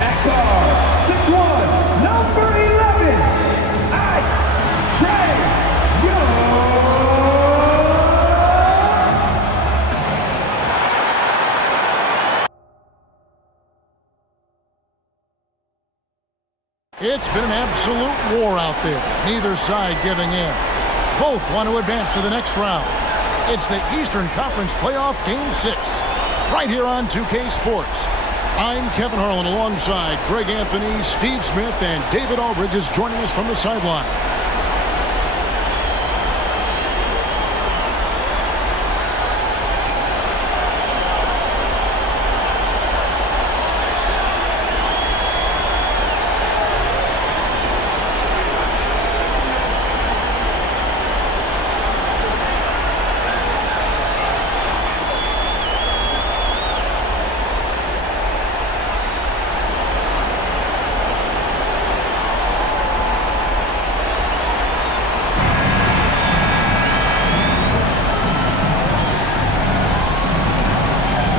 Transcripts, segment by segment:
At guard, 6'1", number 11, Trey Young. It's been an absolute war out there. Neither side giving in. Both want to advance to the next round. It's the Eastern Conference Playoff Game 6, right here on 2K Sports. I'm Kevin Harlan alongside Greg Anthony, Steve Smith, and David Aldridge is joining us from the sideline.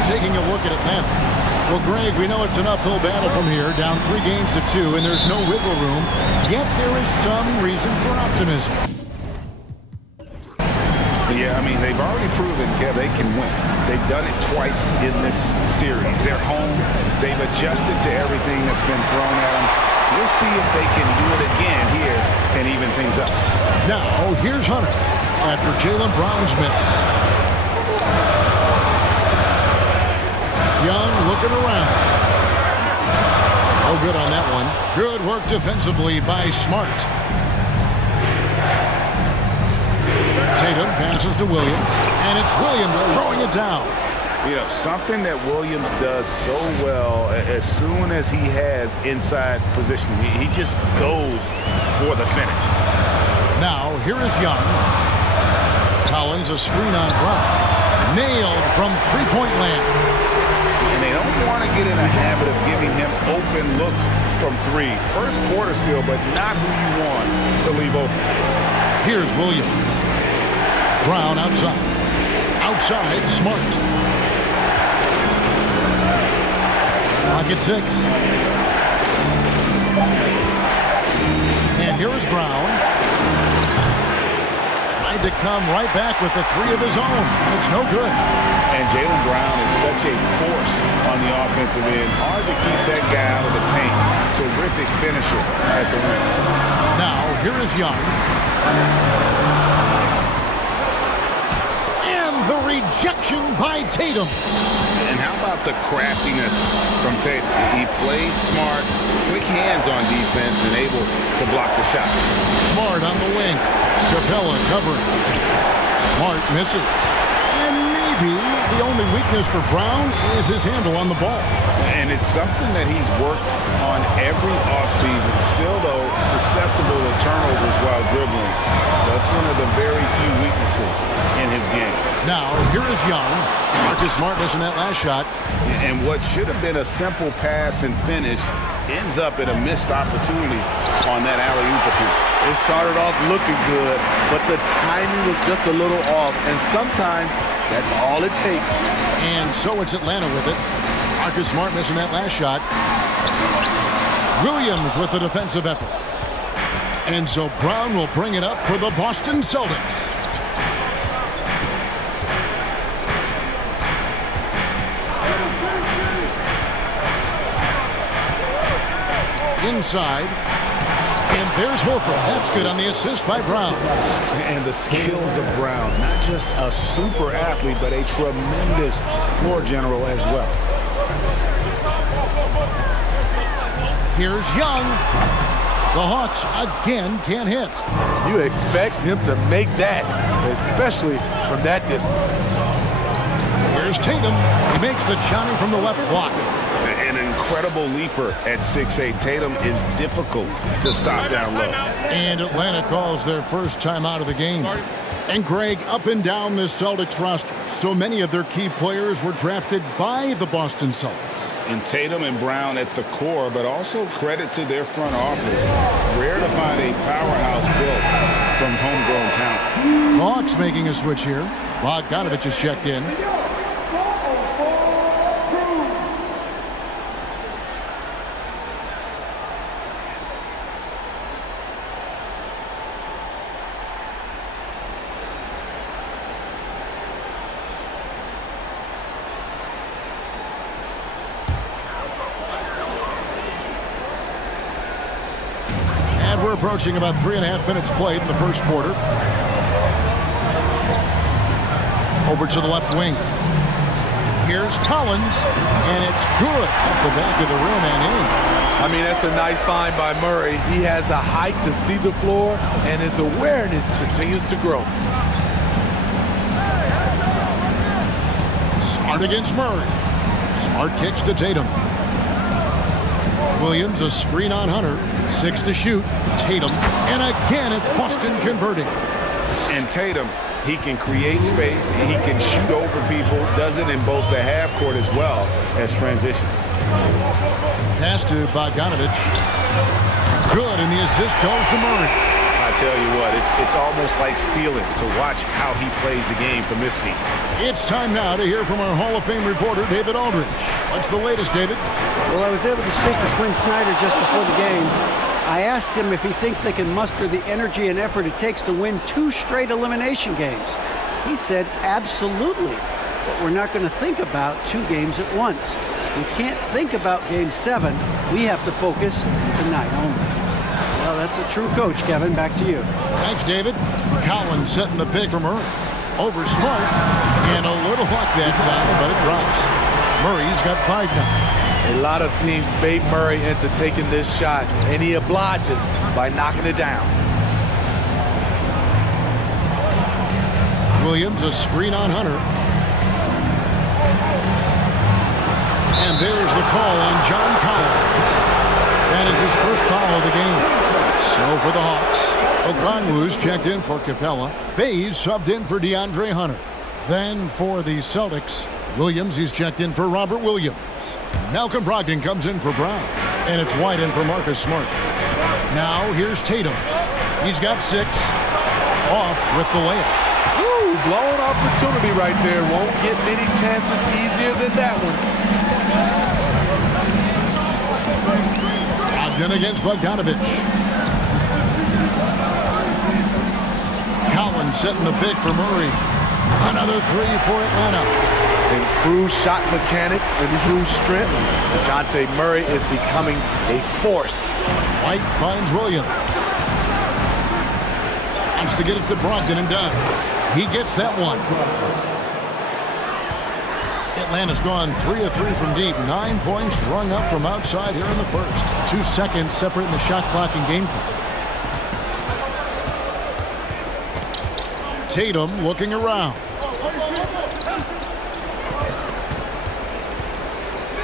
Taking a look at it now. Well, Greg, we know it's an uphill battle from here, down 3 games to 2, and there's no wiggle room. Yet there is some reason for optimism. Yeah, I mean, they've already proven, Kev, they can win. They've done it twice in this series. They're home. They've adjusted to everything that's been thrown at them. We'll see if they can do it again here and even things up. Now, here's Hunter after Jaylen Brown's miss. Young looking around. Oh, good on that one. Good work defensively by Smart. Tatum passes to Williams, and it's Williams throwing it down. You know, something that Williams does so well as soon as he has inside positioning, he just goes for the finish. Now, here is Young. Collins, a screen on Brown. Nailed from three-point land. And they don't want to get in a habit of giving him open looks from 3. First quarter still, but not who you want to leave open. Here's Williams. Brown outside. Outside, Smart. Clock at 6. And here is Brown. Tried to come right back with the 3 of his own. It's no good. And Jaylen Brown is such a force on the offensive end. Hard to keep that guy out of the paint. Terrific finisher at the rim. Now, here is Young. And the rejection by Tatum. And how about the craftiness from Tatum? He plays smart, quick hands on defense, and able to block the shot. Smart on the wing. Capella covering. Smart misses. The only weakness for Brown is his handle on the ball. And it's something that he's worked on every offseason. Still, though, susceptible to turnovers while dribbling. That's one of the very few weaknesses in his game. Now, here is Young. Marcus Smart missing that last shot. And what should have been a simple pass and finish ends up in a missed opportunity on that alley-oop attempt. It started off looking good, but the timing was just a little off, and sometimes that's all it takes. And so it's Atlanta with it. Marcus Smart missing that last shot. Williams with the defensive effort. And so Brown will bring it up for the Boston Celtics. Inside. And there's Horford. That's good on the assist by Brown. And the skills of Brown. Not just a super athlete, but a tremendous floor general as well. Here's Young. The Hawks again can't hit. You expect him to make that, especially from that distance. Here's Tatum. He makes the challenge from the left block. An incredible leaper at 6'8". Tatum is difficult to stop down low. And Atlanta calls their first time out of the game. And Greg, up and down this Celtics roster, so many of their key players were drafted by the Boston Celtics. And Tatum and Brown at the core, but also credit to their front office. Rare to find a powerhouse built from homegrown talent. Hawks making a switch here. Bogdanovich is checked in. we're approaching about 3.5 minutes played in the first quarter. Over to the left wing. Here's Collins, and it's good off the back of the rim and in. I mean, that's a nice find by Murray. He has the height to see the floor, and his awareness continues to grow. Smart against Murray. Smart kicks to Tatum. Williams, a screen on Hunter. 6 to shoot. Tatum, and again it's Boston converting. And Tatum, he can create space, and he can shoot over people, does it in both the half court as well as transition. Pass to Bogdanovich. Good, and the assist goes to Murray. I tell you what, it's almost like stealing to watch how he plays the game from this seat. It's time now to hear from our Hall of Fame reporter, David Aldridge. What's the latest, David? Well, I was able to speak to Quinn Snyder just before the game. I asked him if he thinks they can muster the energy and effort it takes to win 2 straight elimination games. He said, absolutely. But we're not going to think about 2 games at once. We can't think about Game 7. We have to focus tonight only. Well, that's a true coach, Kevin. Back to you. Thanks, David. Collins setting the pick for Murray. Over Smart. And a little luck that time, but it drops. Murray's got 5 now. A lot of teams bait Murray into taking this shot, and he obliges by knocking it down. Williams, a screen on Hunter. And there's the call on John Collins. That is his first foul of the game. So for the Hawks, Okongwu's checked in for Capella. Bays subbed in for DeAndre Hunter. Then for the Celtics, Williams, he's checked in for Robert Williams. Malcolm Brogdon comes in for Brown. And it's White in for Marcus Smart. Now here's Tatum. He's got 6. Off with the layup. Woo, blown opportunity right there. Won't get many chances easier than that one. Brogdon against Bogdanovich. Collins setting the pick for Murray. Another 3 for Atlanta. Improved shot mechanics, improved strength. DeJounte Murray is becoming a force. White finds Williams. Wants to get it to Brogdon and does. He gets that one. Atlanta's gone 3 of 3 from deep. 9 points rung up from outside here in the first. 2 seconds separating the shot clock and game clock. Tatum looking around.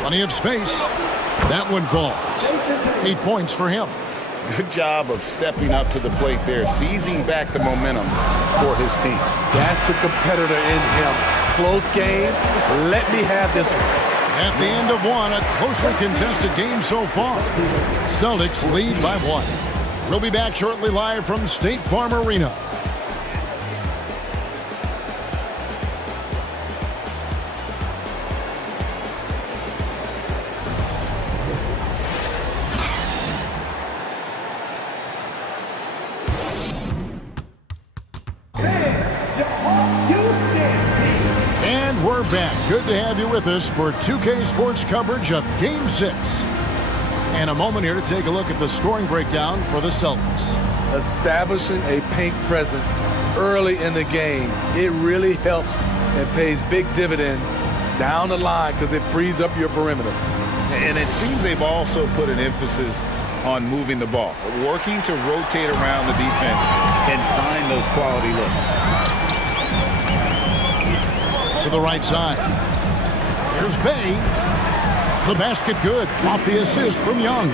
Plenty of space. That one falls. 8 points for him. Good job of stepping up to the plate there, seizing back the momentum for his team. That's the competitor in him. Close game. Let me have this one. At the end of one, a closely contested game so far. Celtics lead by 1. We'll be back shortly live from State Farm Arena. We're back. Good to have you with us for 2K Sports coverage of Game 6. And a moment here to take a look at the scoring breakdown for the Celtics. Establishing a paint presence early in the game, it really helps and pays big dividends down the line because it frees up your perimeter. And it seems they've also put an emphasis on moving the ball, working to rotate around the defense and find those quality looks. To the right side. Here's Bay. The basket good. Off the assist from Young.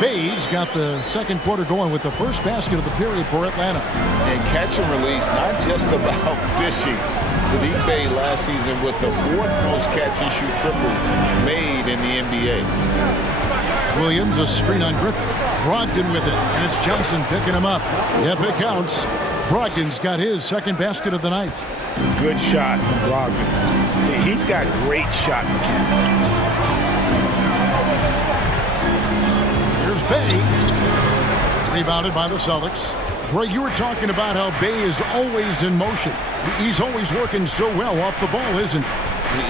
Bay's got the second quarter going with the first basket of the period for Atlanta. And catch and release, not just about fishing. Sadiq Bey last season with the 4th most catch-and-shoot triples made in the NBA. Williams, a screen on Griffin. Brogdon with it, and it's Johnson picking him up. Yep, it counts. Brogdon's got his second basket of the night. Good shot from Brogdon. He's got great shot mechanics. Here's Bay. Rebounded by the Celtics. Greg, you were talking about how Bay is always in motion. He's always working so well off the ball, isn't he?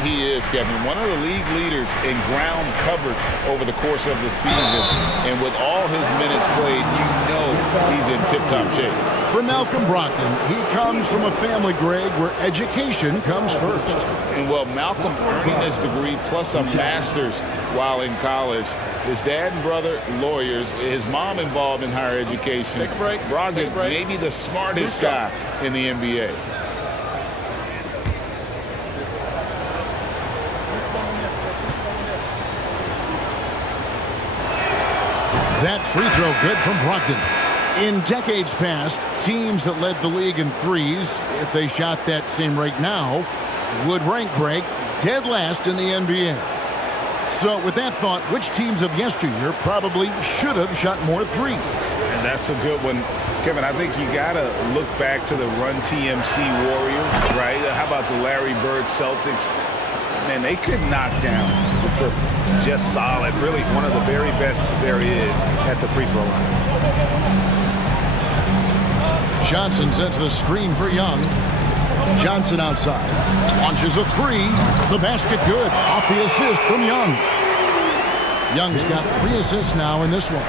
He is, Kevin. One of the league leaders in ground covered over the course of the season. And with all his minutes played, you know he's in tip-top shape. For Malcolm Brogdon, he comes from a family, Greg, where education comes first. And, well, Malcolm earning his degree plus a master's while in college. His dad and brother, lawyers. His mom involved in higher education. Take a break. Brogdon, maybe the smartest guy in the NBA. That free throw good from Brogdon. In decades past, teams that led the league in threes, if they shot that same rate now, would rank, Greg, dead last in the NBA. So with that thought, which teams of yesteryear probably should have shot more threes? And that's a good one. Kevin, I think you got to look back to the Run TMC Warriors, right? How about the Larry Bird Celtics? Man, they could knock down the triple. Just solid. Really one of the very best there is at the free throw line. Johnson sets the screen for Young. Johnson outside. Launches a three. The basket good. Off the assist from Young. Young's got 3 assists now in this one.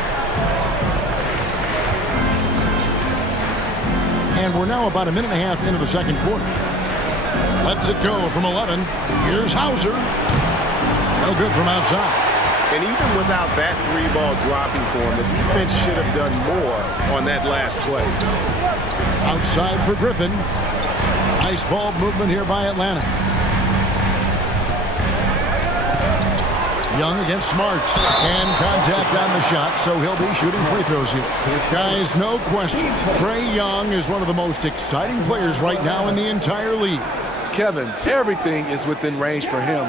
And we're now about a minute and a half into the second quarter. Lets it go from 11. Here's Hauser. No good from outside. And even without that 3-ball dropping for him, the defense should have done more on that last play. Outside for Griffin. Nice ball movement here by Atlanta. Young against Smart. And contact on the shot, so he'll be shooting free throws here. Guys, no question, Trae Young is one of the most exciting players right now in the entire league. Kevin, everything is within range for him.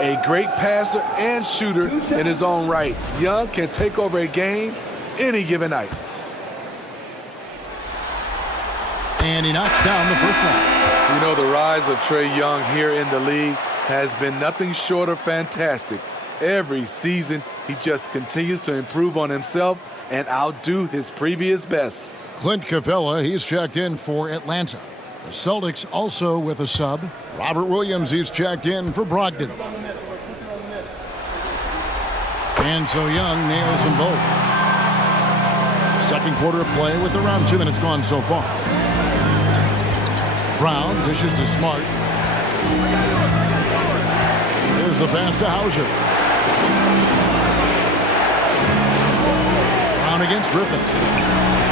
A great passer and shooter in his own right. Young can take over a game any given night. And he knocks down the first one. You know, the rise of Trae Young here in the league has been nothing short of fantastic. Every season, he just continues to improve on himself and outdo his previous best. Clint Capella, he's checked in for Atlanta. The Celtics also with a sub. Robert Williams, he's checked in for Brogdon. And so Young nails them both. Second quarter of play with around 2 minutes gone so far. Brown dishes to Smart. Here's the pass to Hauser. Brown against Griffin.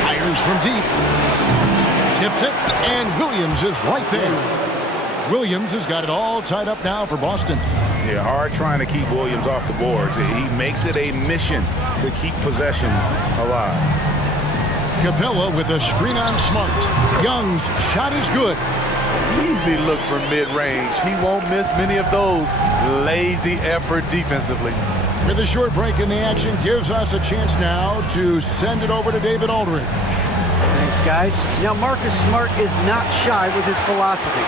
Fires from deep. Tips it, and Williams is right there. Williams has got it all tied up now for Boston. Yeah, hard trying to keep Williams off the boards. He makes it a mission to keep possessions alive. Capella with a screen on Smart. Young's shot is good. Easy look from mid-range. He won't miss many of those. Lazy effort defensively. With a short break in the action, gives us a chance now to send it over to David Aldridge. Thanks, guys. Now, Marcus Smart is not shy with his philosophy.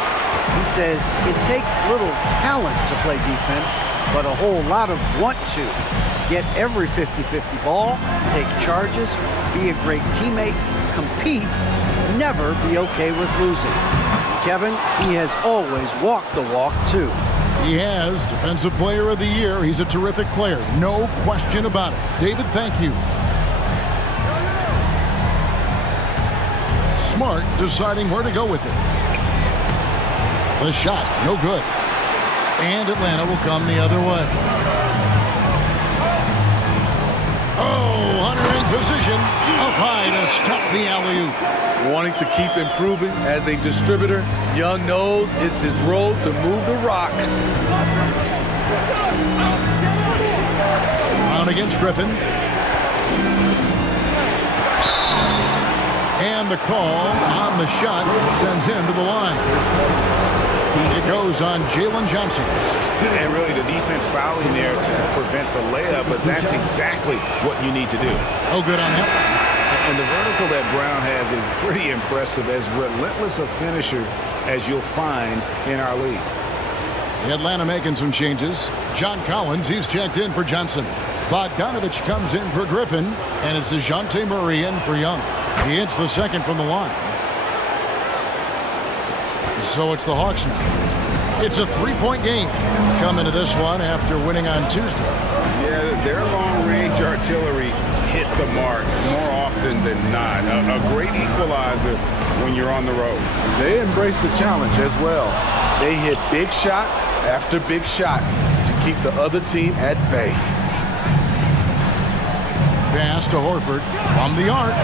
He says it takes little talent to play defense, but a whole lot of want to. Get every 50-50 ball, take charges, be a great teammate, compete, never be okay with losing. Kevin, he has always walked the walk, too. He has. Defensive Player of the Year. He's a terrific player. No question about it. David, thank you. Smart deciding where to go with it. The shot, no good. And Atlanta will come the other way. Oh, Hunter in position. Up high to stuff the alley-oop. Wanting to keep improving as a distributor, Young knows it's his role to move the rock. Brown against Griffin. And the call on the shot sends him to the line. It goes on Jalen Johnson. And really the defense fouling there to prevent the layup, but that's exactly what you need to do. Oh, good on that. And the vertical that Brown has is pretty impressive, as relentless a finisher as you'll find in our league. Atlanta making some changes. John Collins, he's checked in for Johnson. Bogdanovich comes in for Griffin, and it's DeJounte Murray in for Young. He hits the second from the line. So it's the Hawks now. It's a three-point game. Come into this one after winning on Tuesday. Yeah, their long-range artillery hit the mark more often than not. A great equalizer when you're on the road. They embrace the challenge as well. They hit big shot after big shot to keep the other team at bay. Pass to Horford from the arc.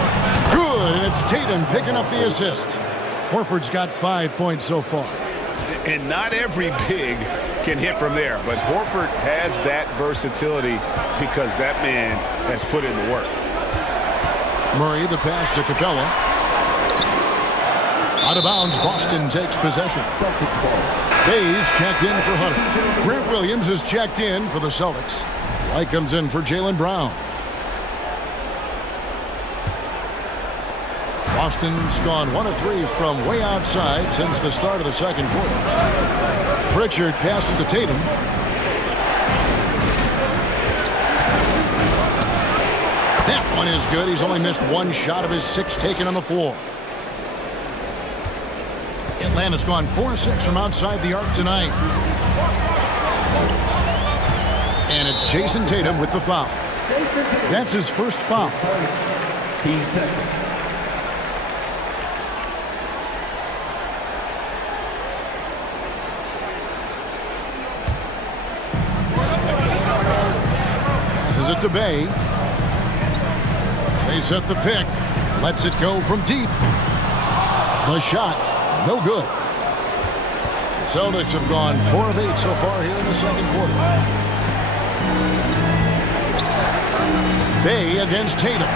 Good, and it's Tatum picking up the assist. Horford's got 5 points so far. And not every big can hit from there, but Horford has that versatility because that man has put in the work. Murray, the pass to Capella. Out of bounds, Boston takes possession. Celtics ball. Bayes checked in for Hunter. Brent Williams is checked in for the Celtics. White comes in for Jaylen Brown. Boston's gone 1 of 3 from way outside since the start of the second quarter. Pritchard passes to Tatum. That one is good. He's only missed 1 shot of his 6 taken on the floor. Atlanta's gone 4-6 from outside the arc tonight. And it's Jason Tatum with the foul. That's his first foul. Team second. Passes it to Bay. They set the pick. Lets it go from deep. The shot, no good. The Celtics have gone 4 of 8 so far here in the second quarter. Bay against Tatum.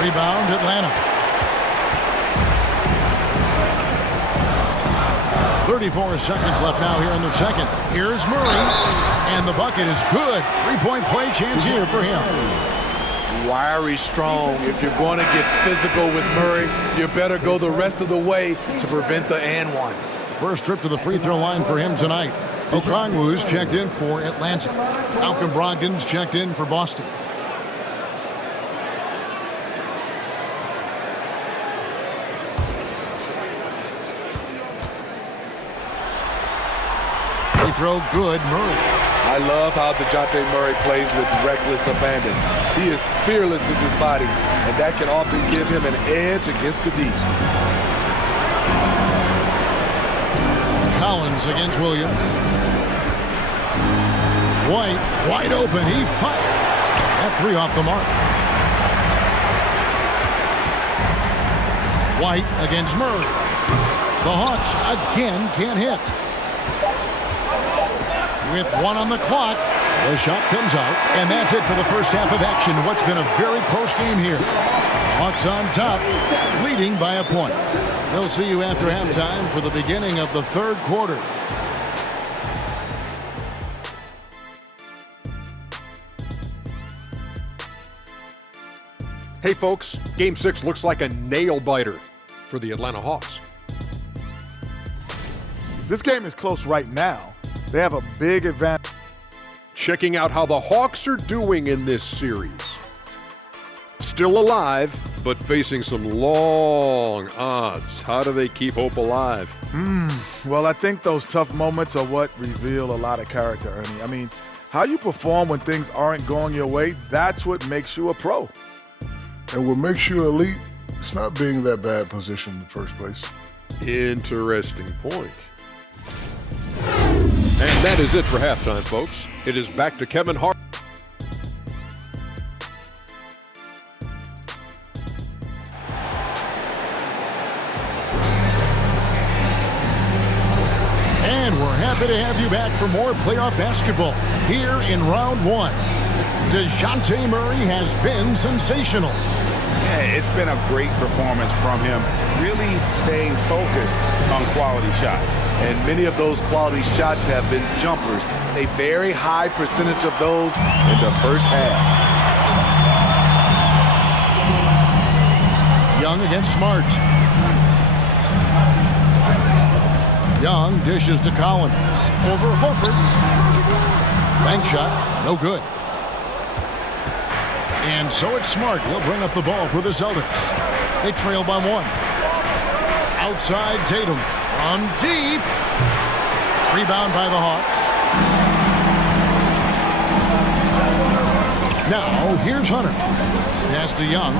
Rebound, Atlanta. 34 seconds left now here in the second. Here's Murray, and the bucket is good. 3-point play chance here for him. Wiry strong. If you're going to get physical with Murray, you better go the rest of the way to prevent the and one. First trip to the free throw line for him tonight. Okongwu's checked in for Atlanta. Malcolm Brogdon's checked in for Boston. Free throw good, Murray. I love how DeJounte Murray plays with reckless abandon. He is fearless with his body, and that can often give him an edge against the D. Collins against Williams. White, wide open, he fires. That 3 off the mark. White against Murray. The Hawks again can't hit. With 1 on the clock, the shot comes out, and that's it for the first half of action. What's been a very close game here. Hawks on top, leading by a point. We'll see you after halftime for the beginning of the third quarter. Hey folks, Game 6 looks like a nail-biter for the Atlanta Hawks. This game is close right now. They have a big advantage. Checking out how the Hawks are doing in this series. Still alive, but facing some long odds. How do they keep hope alive? Well, I think those tough moments are what reveal a lot of character, Ernie. I mean, how you perform when things aren't going your way, that's what makes you a pro. And what makes you elite, it's not being in that bad position in the first place. Interesting point. And that is it for halftime, folks. It is back to Kevin Hart. And we're happy to have you back for more playoff basketball here in round 1. DeJounte Murray has been sensational. Yeah, it's been a great performance from him, really staying focused on quality shots. And many of those quality shots have been jumpers. A very high percentage of those in the first half. Young against Smart. Young dishes to Collins. Over Horford. Bank shot, no good. And so it's Smart. He'll bring up the ball for the Celtics. They trail by 1. Outside Tatum. From deep. Rebound by the Hawks. Now, here's Hunter. Pass to Young.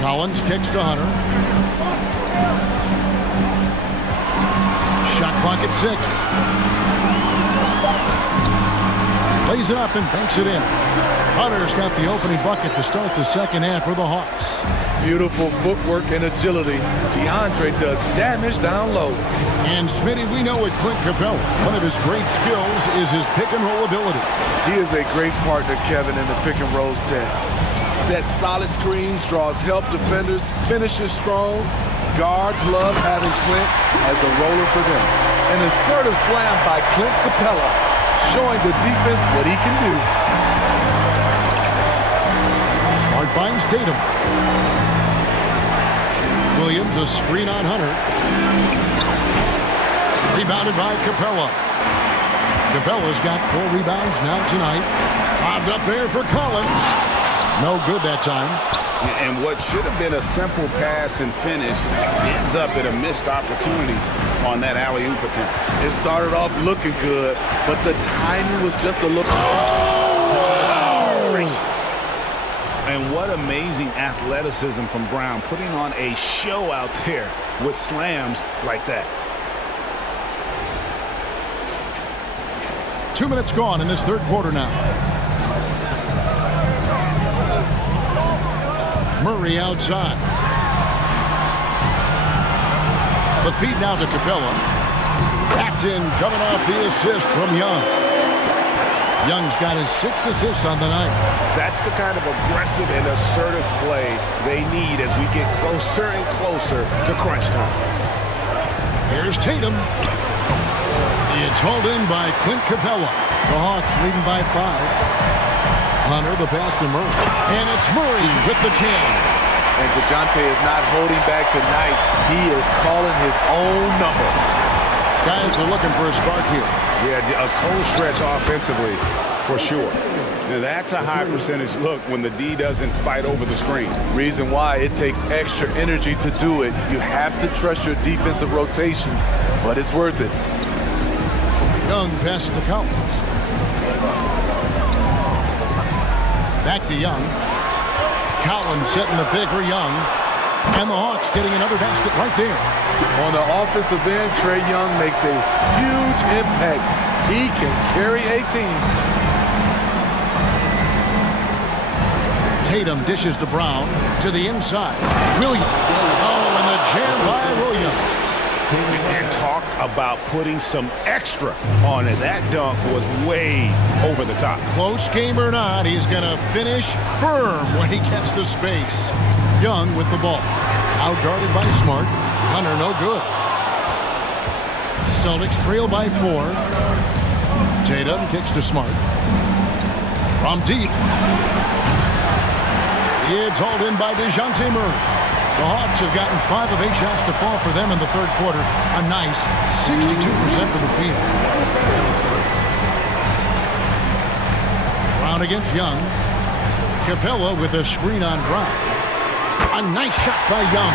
Collins kicks to Hunter. Shot clock at 6. Lays it up and banks it in. Hunter's got the opening bucket to start the second half for the Hawks. Beautiful footwork and agility. DeAndre does damage down low. And Smitty, we know with Clint Capella, one of his great skills is his pick and roll ability. He is a great partner, Kevin, in the pick and roll set. Sets solid screens, draws help defenders, finishes strong. Guards love having Clint as a roller for them. An assertive slam by Clint Capella, showing the defense what he can do. Smart finds Tatum. Williams, a screen on Hunter. Rebounded by Capella. Capella's got 4 rebounds now tonight. Bobbed up there for Collins. No good that time. And what should have been a simple pass and finish ends up at a missed opportunity on that alley-oop attempt. It started off looking good, but the timing was just a little... And what amazing athleticism from Brown, putting on a show out there with slams like that. 2 minutes gone in this third quarter now. Murray outside. The feed now to Capella. That's in, coming off the assist from Young. Young's got his 6th assist on the night. That's the kind of aggressive and assertive play they need as we get closer and closer to crunch time. Here's Tatum. It's hauled in by Clint Capella. The Hawks leading by 5. Hunter, the pass to Murray. And it's Murray with the jam. And DeJounte is not holding back tonight. He is calling his own number. Guys are looking for a spark here. Yeah, a cold stretch offensively, for sure. Now, that's a high percentage look when the D doesn't fight over the screen. Reason why it takes extra energy to do it. You have to trust your defensive rotations, but it's worth it. Young passes to Collins. Back to Young. Collins setting the pick for Young. And the Hawks getting another basket right there. On the offensive end, Trae Young makes a huge impact. He can carry a team. Tatum dishes to Brown. To the inside. Williams. Oh, and the jam by Williams. And talk about putting some extra on it. That dunk was way over the top. Close game or not, he's going to finish firm when he gets the space. Young with the ball. Outguarded by Smart. Hunter no good. Celtics trail by 4. Tatum kicks to Smart. From deep. It's hauled in by DeJounte Murray. The Hawks have gotten 5 of 8 shots to fall for them in the third quarter. A nice 62% from the field. Brown against Young. Capella with a screen on Brown. A nice shot by Young.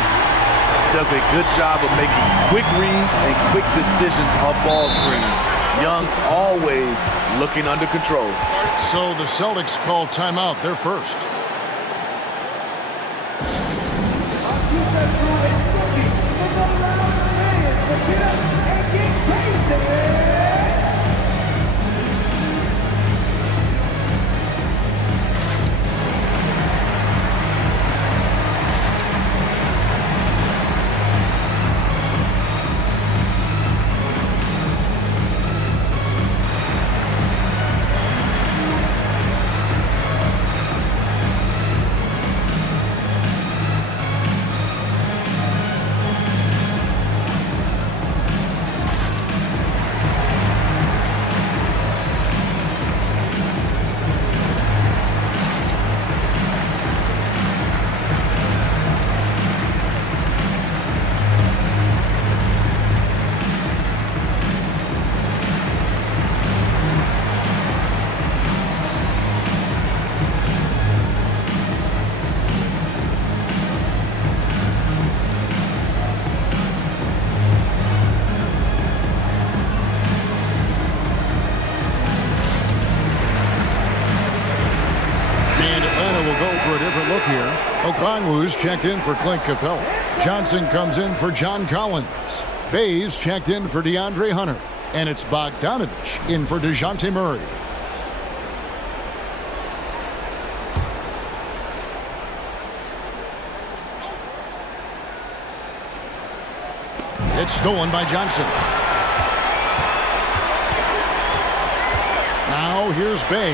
Does a good job of making quick reads and quick decisions off ball screens. Young always looking under control. So the Celtics call timeout. They're first. Owu's checked in for Clint Capella. Johnson comes in for John Collins. Bays checked in for DeAndre Hunter. And it's Bogdanovich in for DeJounte Murray. It's stolen by Johnson. Now here's Bay.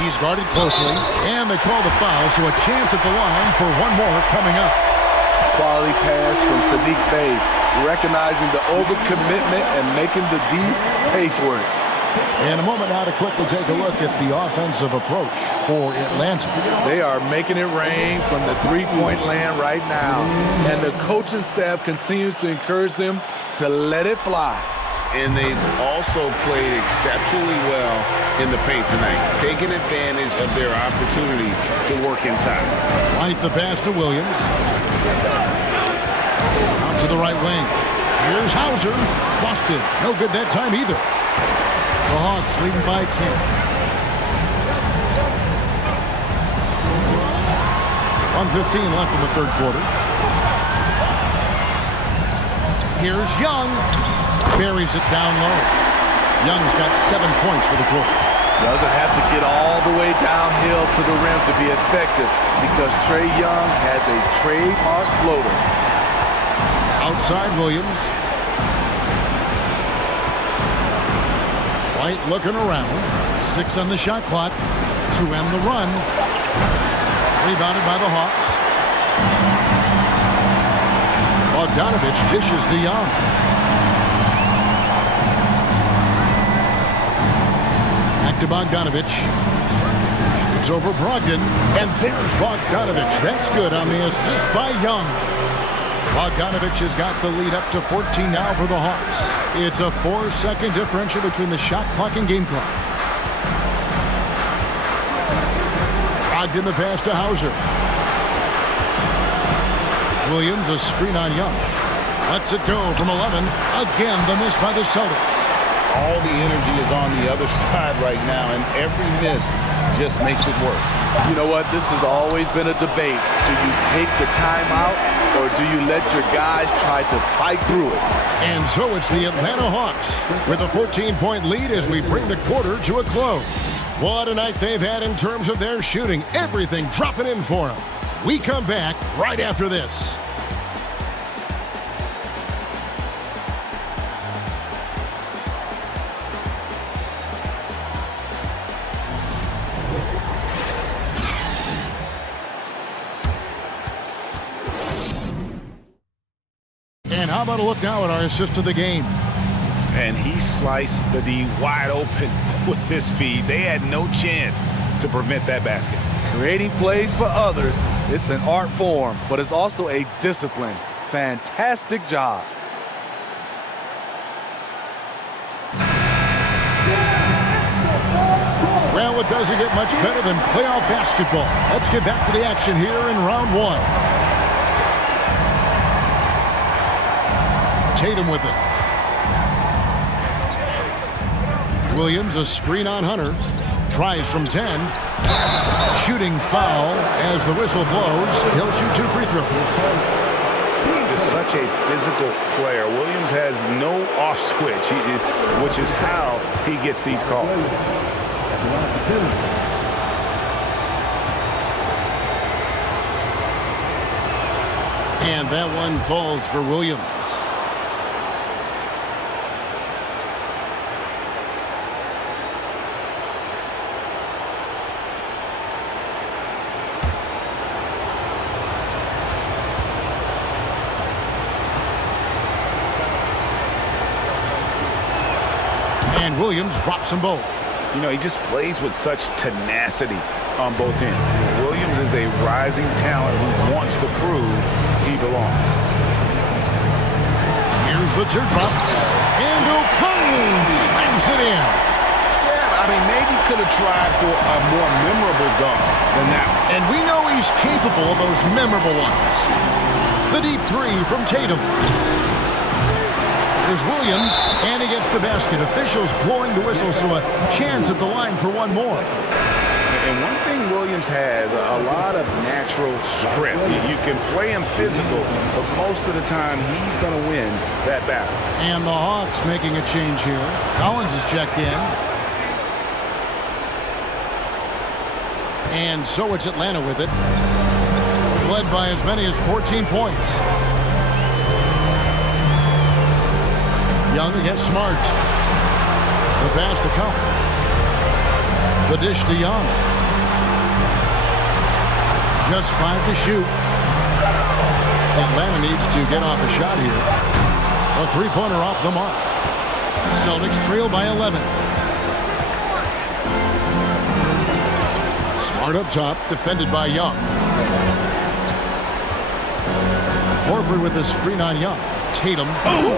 He's guarded closely. And they call the foul, so a chance at the line for one more coming up. Quality pass from Sadiq Bey, recognizing the overcommitment and making the D pay for it. In a moment now to quickly take a look at the offensive approach for Atlanta. They are making it rain from the three-point land right now. And the coaching staff continues to encourage them to let it fly. And they've also played exceptionally well in the paint tonight, taking advantage of their opportunity to work inside. Right the pass to Williams. Out to the right wing. Here's Hauser. Busted. No good that time either. The Hawks leading by 10. .1:15 left in the third quarter. Here's Young. Buries it down low. Young's got 7 points for the quarter. Doesn't have to get all the way downhill to the rim to be effective because Trae Young has a trademark floater. Outside Williams. White looking around. 6 on the shot clock to end the run. Rebounded by the Hawks. Bogdanovich dishes to Young. Back to Bogdanovich. Shoots over Brogdon. And there's Bogdanovich. That's good on the assist by Young. Bogdanovich has got the lead up to 14 now for the Hawks. It's a 4-second differential between the shot clock and game clock. Brogdon the pass to Hauser. Williams a screen on Young. Lets it go from 11. Again, the miss by the Celtics. All the energy is on the other side right now, and every miss just makes it worse. You know what? This has always been a debate. Do you take the timeout or do you let your guys try to fight through it? And so it's the Atlanta Hawks with a 14-point lead as we bring the quarter to a close. What a night they've had in terms of their shooting. Everything dropping in for them. We come back right after this. And how about a look now at our assist of the game? And he sliced the D wide open with his feed. They had no chance to prevent that basket. Creating plays for others, it's an art form, but it's also a discipline. Fantastic job. Well, it doesn't get much better than playoff basketball. Let's get back to the action here in round one. Tatum with it. Williams a screen on Hunter. Tries from 10. Shooting foul as the whistle blows. He'll shoot 2 free throws. He is such a physical player. Williams has no off switch, which is how he gets these calls. And that one falls for Williams. And Williams drops them both. You know, he just plays with such tenacity on both ends. Williams is a rising talent who wants to prove he belongs. Here's the teardrop. And O'Connell slams it in. Yeah, I mean, maybe could have tried for a more memorable dunk than that one. And we know he's capable of those memorable ones. The deep three from Tatum. There's Williams, and he gets the basket. Officials blowing the whistle, so a chance at the line for one more. And And one thing Williams has, a lot of natural strength. You can play him physical, but most of the time he's going to win that battle. And the Hawks making a change here. Collins is checked in. And so it's Atlanta with it. Led by as many as 14 points. Young against Smart. The pass to Collins. The dish to Young. Just 5 to shoot. Atlanta needs to get off a shot here. A three-pointer off the mark. Celtics trail by 11. Smart up top, defended by Young. Horford with a screen on Young. Tatum. Oh!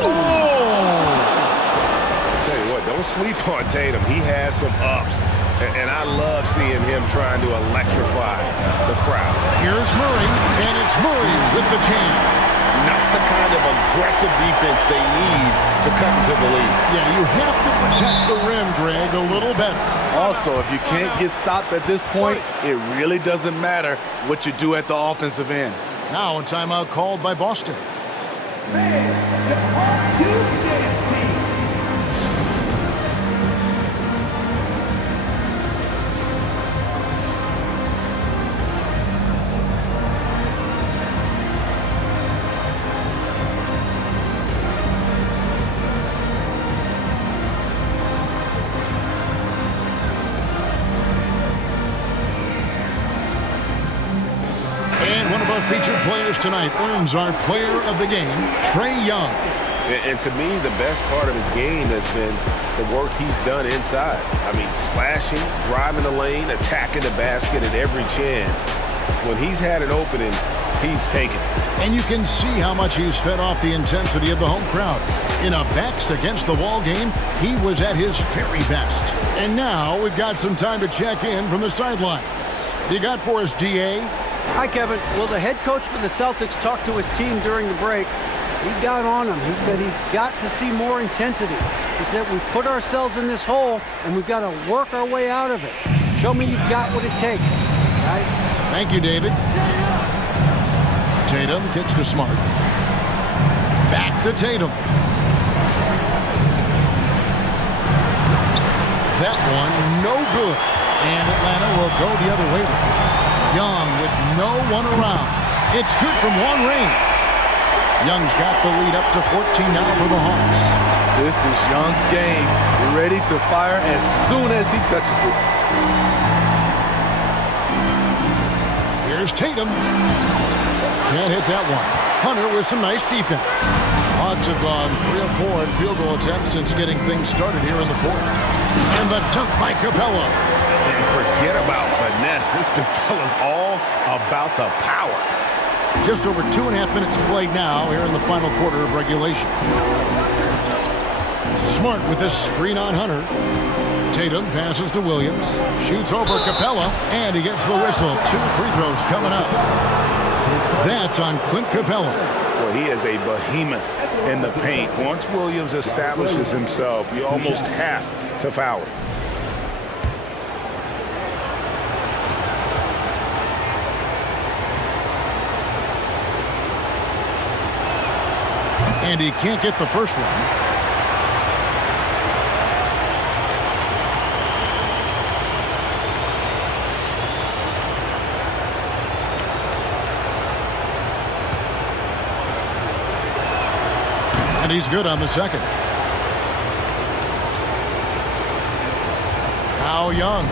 Tell you what, don't sleep on Tatum. He has some ups. And I love seeing him trying to electrify the crowd. Here's Murray, and it's Murray with the jam. Not the kind of aggressive defense they need to cut into the lead. Yeah, you have to protect the rim, Greg, a little better. Also, if you can't get stops at this point, it really doesn't matter what you do at the offensive end. Now a timeout called by Boston. Featured players tonight earns our player of the game, Trae Young. And to me, the best part of his game has been the work he's done inside. I mean, slashing, driving the lane, attacking the basket at every chance. When he's had an opening, he's taken it. And you can see how much he's fed off the intensity of the home crowd. In a backs against the wall game, he was at his very best. And now we've got some time to check in from the sidelines. You got for us, DA? Hi, Kevin. Well, the head coach for the Celtics talked to his team during the break. He got on them. He said he's got to see more intensity. He said we've put ourselves in this hole, and we've got to work our way out of it. Show me you've got what it takes, guys. Thank you, David. Tatum kicks to Smart. Back to Tatum. That one, no good. And Atlanta will go the other way with it. Young with no one around. It's good from long range. Young's got the lead up to 14 now for the Hawks. This is Young's game. Ready to fire as soon as he touches it. Here's Tatum. Can't hit that one. Hunter with some nice defense. Hawks have gone 3 of 4 in field goal attempts since getting things started here in the fourth. And the dunk by Capella. And forget about finesse. This big fella's all about the power. Just over 2.5 minutes played now here in the final quarter of regulation. Smart with this screen on Hunter. Tatum passes to Williams. Shoots over Capella, and he gets the whistle. 2 free throws coming up. That's on Clint Capella. Well, he is a behemoth in the paint. Once Williams establishes himself, you almost have to foul him. And he can't get the first one. And he's good on the second. Now Young.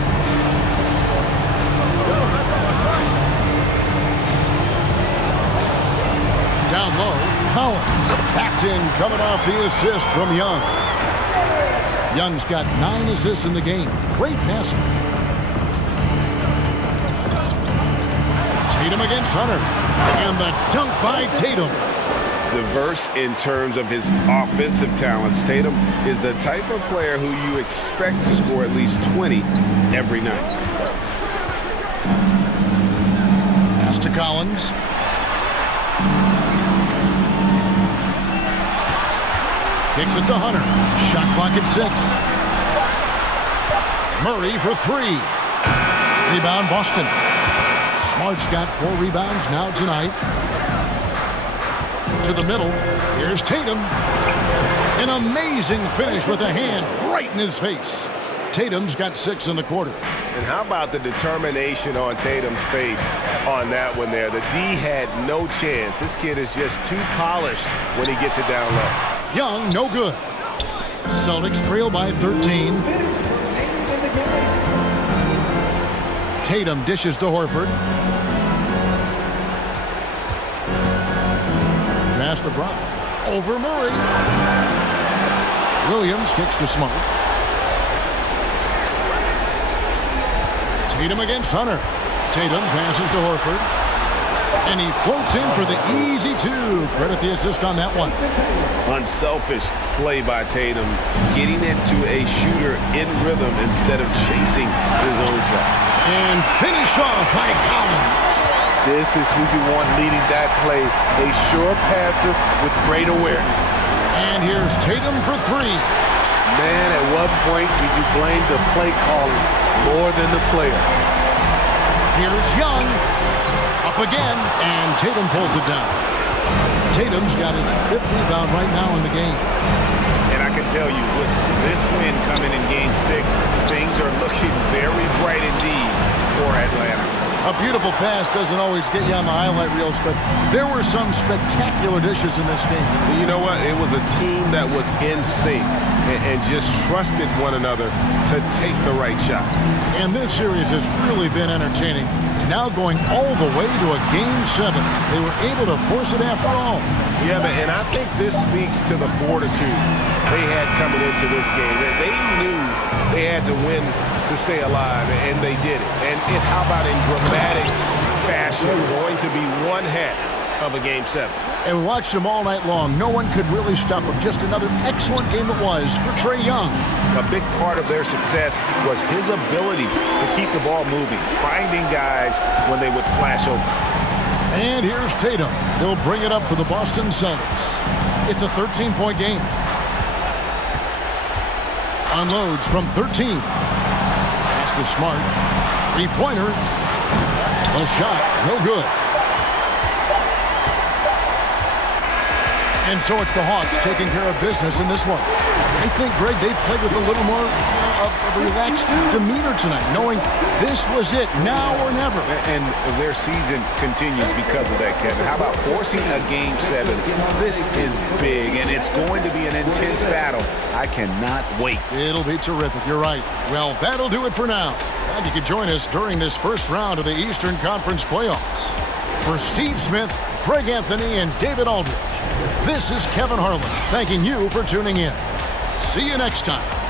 Down low. Collins. That's in, coming off the assist from Young. Young's got 9 assists in the game. Great passing. Tatum against Hunter. And the dunk by Tatum. Diverse in terms of his offensive talents. Tatum is the type of player who you expect to score at least 20 every night. Pass to Collins. Kicks it to Hunter. Shot clock at 6. Murray for 3. Rebound, Boston. Smart's got 4 rebounds now tonight. To the middle. Here's Tatum. An amazing finish with a hand right in his face. Tatum's got 6 in the quarter. And how about the determination on Tatum's face on that one there? The D had no chance. This kid is just too polished when he gets it down low. Young, no good. Celtics trail by 13. Tatum dishes to Horford. Pass to Brown. Over Murray. Williams kicks to Smart. Tatum against Hunter. Tatum passes to Horford. And he floats in for the easy 2. Credit the assist on that one. Unselfish play by Tatum, getting it to a shooter in rhythm instead of chasing his own shot. And finished off by Collins. This is who you want leading that play. A sure passer with great awareness. And here's Tatum for 3. Man, at what point do you blame the play calling more than the player? Here's Young. Up again, and Tatum pulls it down. Tatum's got his 5th rebound right now in the game. And I can tell you, with this win coming in Game 6, things are looking very bright indeed for Atlanta. A beautiful pass doesn't always get you on the highlight reels, but there were some spectacular dishes in this game. You know what? It was a team that was in sync and just trusted one another to take the right shots. And this series has really been entertaining. Now going all the way to a Game 7. They were able to force it after all. Yeah, and I think this speaks to the fortitude they had coming into this game. They knew they had to win to stay alive, and they did it. And how about in dramatic fashion, going to be one heck of a Game 7. And we watched him all night long. No one could really stop him. Just another excellent game it was for Trae Young. A big part of their success was his ability to keep the ball moving, finding guys when they would flash open. And here's Tatum. He'll bring it up for the Boston Celtics. It's a 13-point game. Unloads from 13. Pass to Smart. 3-pointer. A shot. No good. And so it's the Hawks taking care of business in this one. I think, Greg, they played with a little more of a relaxed demeanor tonight, knowing this was it, now or never. And their season continues because of that, Kevin. How about forcing a Game 7? This is big, and it's going to be an intense battle. I cannot wait. It'll be terrific. You're right. Well, that'll do it for now. And you can join us during this first round of the Eastern Conference playoffs. For Steve Smith, Greg Anthony, and David Aldridge, this is Kevin Harlan thanking you for tuning in. See you next time.